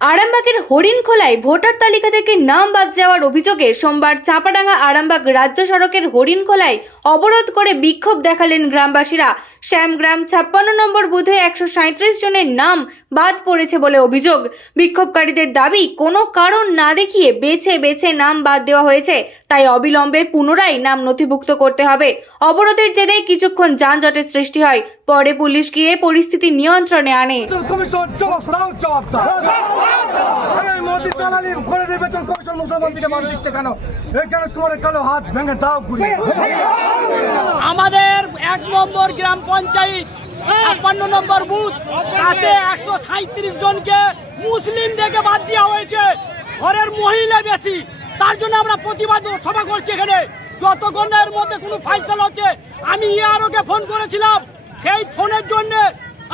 আরামবাগের হরিণখোলায় ভোটার তালিকা থেকে নাম বাদ যাওয়ার অভিযোগে সোমবার চাপাডাঙ্গা আরামবাগ রাজ্য সড়কের হরিণখোলায় অবরোধ করে বিক্ষোভ দেখালেন গ্রামবাসীরা। শ্যামগ্রাম 56 নম্বর বুথে 137 জনের নাম বাদ পড়েছে বলে অভিযোগ। বিক্ষোভকারীদের দাবি, কোনো কারণ না দেখিয়ে বেছে বেছে নাম বাদ দেওয়া হয়েছে, তাই অবিলম্বে পুনরায় নাম নথিভুক্ত করতে হবে। অবরোধের জেরে কিছুক্ষণ যানজটের সৃষ্টি হয়, পরে পুলিশ গিয়ে পরিস্থিতি নিয়ন্ত্রণে আনে। আমাদের 1 নম্বর গ্রাম পঞ্চায়েত 56 নম্বর বুথ, তাতে 137 জনকে মুসলিম থেকে বাদ দেওয়া হয়েছে। ঘরের মহিলা বেশি, তার জন্য আমরা প্রতিবাদ সভা করছি এখানে। যতক্ষণ এর মধ্যে কোনো ফাইসাল হচ্ছে, আমি ইয়ারোকে ফোন করেছিলাম, সেই ফোনের জন্য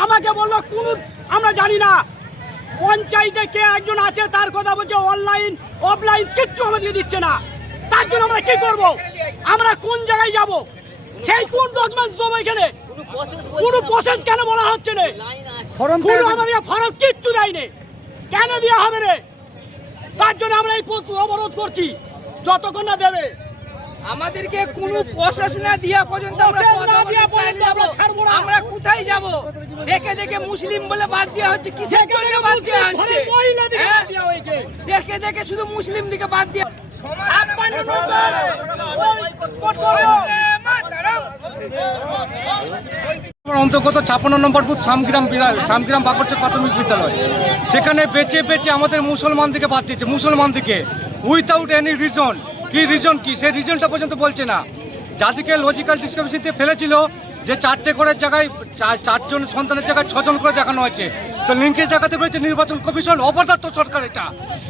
আমাকে বললো কোনো আমরা জানি না। পঞ্চায়েতে কে একজন আছে তার কথা বলছে, অনলাইন অফলাইন কিচ্ছু আমাদেরকে দিচ্ছে না। তার জন্য আমরা কি করব? আমরা কোন জায়গায় যাব? সেই কোন ডকুমেন্টস দেবো? এখানে কোনো প্রসেস কেন বলা হচ্ছে না? আমাদের ফর্ম কিচ্ছু দেয়নি, কেন দেওয়া হবে রে? তার জন্য আমরা এই অবরোধ করছি যতক্ষণ না দেবে। আমাদেরকে কোনো প্রসেস না দিয়া পর্যন্ত আমরা কোথায় যাব? দেখে দেখে মুসলিম বলে বাদ দেওয়া হচ্ছে। কিসের জন্য বাদ দেওয়া হচ্ছে? দেখে দেখে শুধু মুসলিম দিকে বাদ দেওয়া। অন্তর্গত 56 নম্বর বুথ শামগ্রাম বাগরচ প্রাথমিক বিদ্যালয়, সেখানে বেছে বেছে আমাদের মুসলমানদেরকে বাদ দিয়েছে। মুসলমানদেরকে উইথাউট এনি রিজন। কি রিজন কি, সেই রিজনটা পর্যন্ত বলছে না। যাদেরকে লজিক্যাল ডিসক্রিমিনেশনতে ফেলেছিল যে 4টে করে জায়গায় 4 জন সন্তানের জায়গায় 6 জন করে দেখানো হয়েছে, তো লিঙ্কের জায়গাতে পেয়েছে নির্বাচন কমিশন। অপদার্থ সরকার,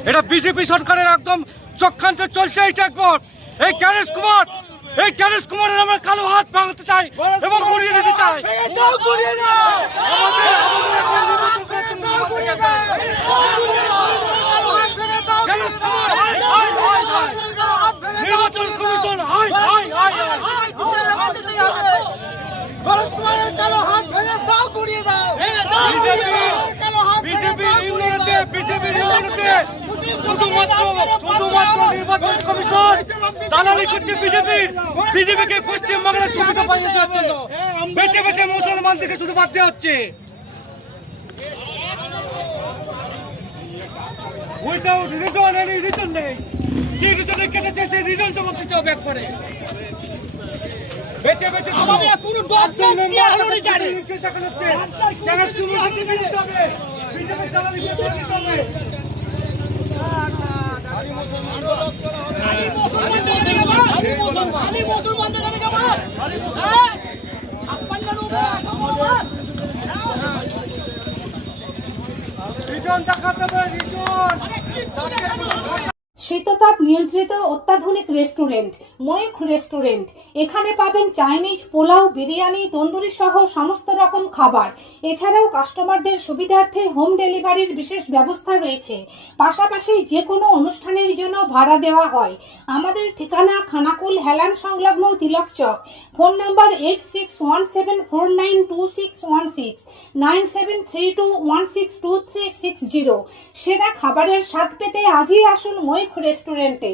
এটা বিজেপি সরকারের একদম চক্রান্তে চলছে। এই একবার এই গ্যানেশ কুমারের আমরা কালো হাত ভাঙতে চাই এবং গুড়িয়ে দিতে চাই। নির্বাচন কমিশন নির্বাচন কমিশন দালালি করছে বিজেপিকে পশ্চিমবাংলার ছবিটা পাইয়ে দেওয়ার জন্য। বেছে বেছে মুসলমানদেরকে শুধু বাদ দেওয়া হচ্ছে। উইদাউট রিজন, এনি রিজন নেই। কি রিজনে কেটেছে সেই রিজনটা বলতে চাও ব্যাক করে। বেছে বেছে আমাদের কোনো ডকুমেন্ট দেওয়া হলো না জানি। দেখানো হচ্ছে কেন তুমি দিতে হবে? বিজেপি দালালি করতে হবে। শীততাপ নিয়ন্ত্রিত অত্যাধুনিক রেস্টুরেন্ট ময়ূখ রেস্টুরেন্ট। এখানে পাবেন চাইনিজ, পোলাও, বিরিয়ানি, তন্দুরি সহ সমস্ত রকম খাবার। এছাড়াও কাস্টমারদের সুবিধার্থে হোম ডেলিভারির বিশেষ ব্যবস্থা রয়েছে। পাশাপাশি যে কোনো অনুষ্ঠানের জন্য ভাড়া দেওয়া হয়। আমাদের ঠিকানা খানাকুল হেলান সংলগ্ন তিলক চক। Phone number 8617492616 9732162360। সেরা খাবারের স্বাদ পেতে আজই আসুন ময়ূখ রেস্টুরেন্টে।